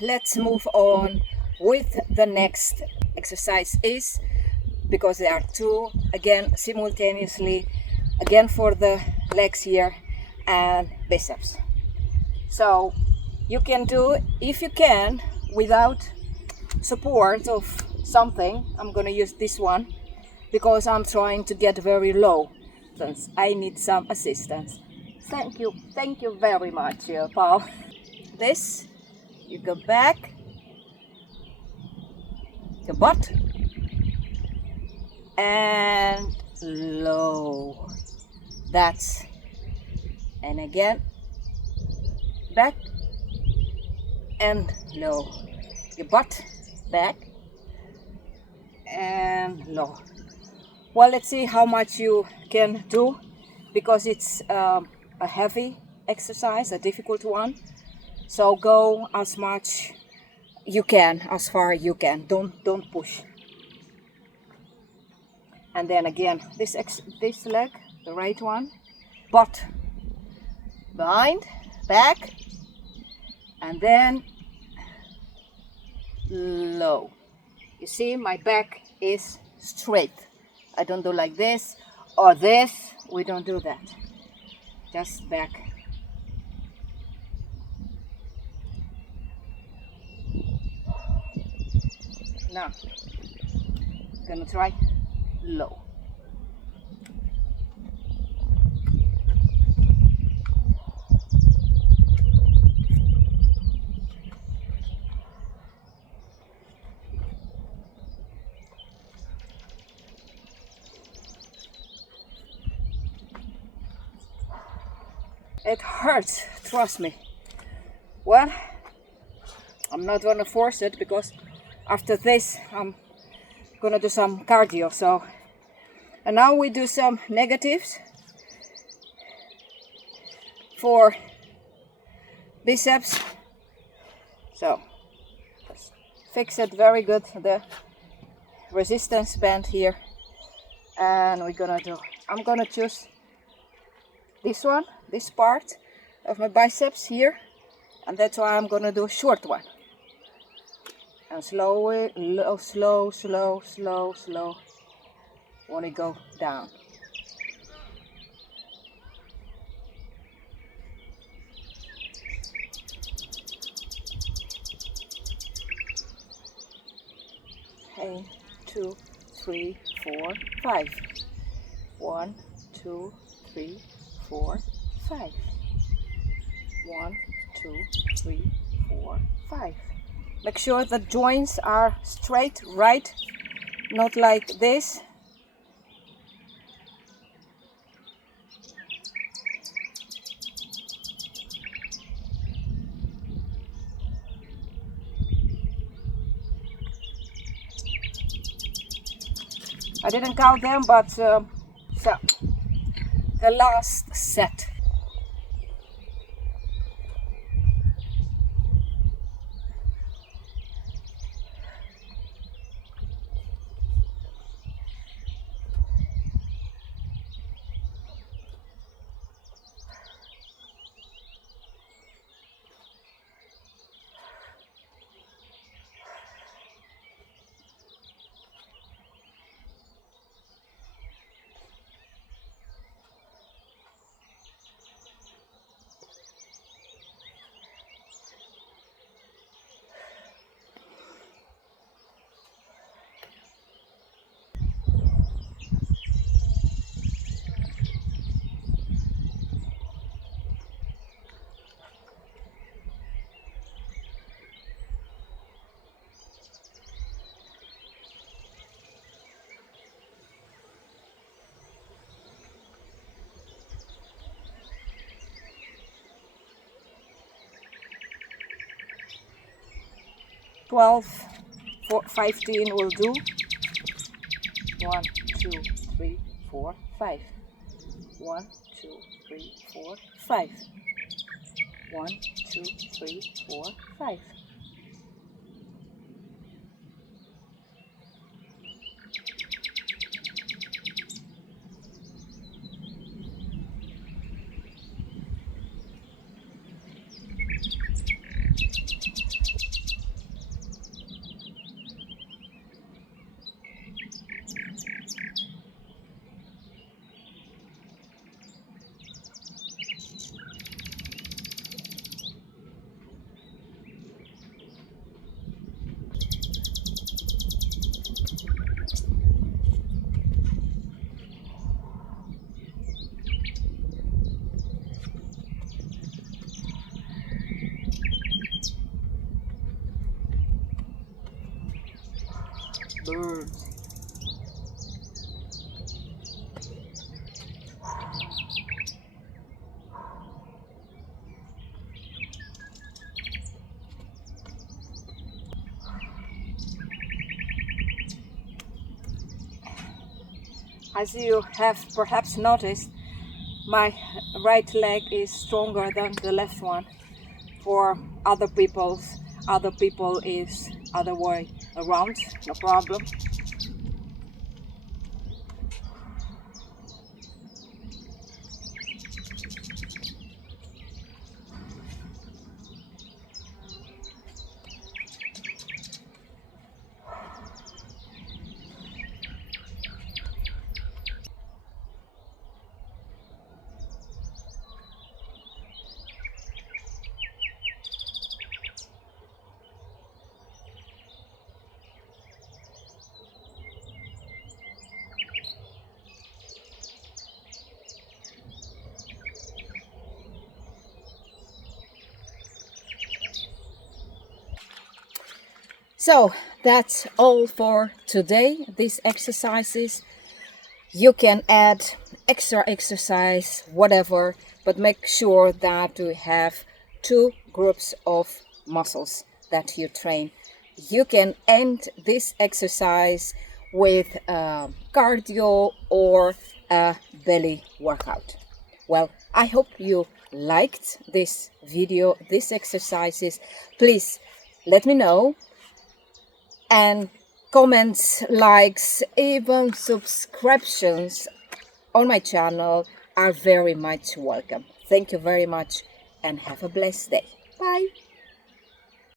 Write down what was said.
let's move on with the next exercise is, because there are two again simultaneously, again for the legs here and biceps. So you can do, if you can, without support of something. I'm gonna use this one because I'm trying to get very low, since I need some assistance. Thank you very much, Paul. This, you go back, the butt, and low. That's, and again, back and low. Your butt, back and low. Well, let's see how much you can do, because it's a heavy exercise, a difficult one. So go as much you can, as far you can. Don't push. And then again, this leg, the right one, butt behind, back, and then low. You see, my back is straight. I don't do like this or this. We don't do that. Just back. Now, gonna try low. It hurts, trust me. Well, I'm not gonna force it, because after this I'm gonna do some cardio. So, and now we do some negatives for biceps. So fix it very good, the resistance band here, and we're gonna do, I'm gonna choose this one, this part of my biceps here, and that's why I'm gonna do a short one. And slowly, slow, wanna go down. Okay, 2, 3, 4, 5. 1, 2, 3, 4, 5. 1, 2, 3, 4, 5. Make sure the joints are straight, right? Not like this. I didn't count them, but so the last set. Twelve, 15 will do. 1, 2, 3, 4, 5. 1, 2, 3, 4, 5. 1, 2, 3, 4, 5. burns. As you have perhaps noticed, my right leg is stronger than the left one. For other people is other way around, no problem. So that's all for today. These exercises, you can add extra exercise, whatever, but make sure that you have two groups of muscles that you train. You can end this exercise with cardio or a belly workout. Well, I hope you liked this video, these exercises. Please let me know, and comments, likes, even subscriptions on my channel are very much welcome. Thank you very much and have a blessed day. Bye.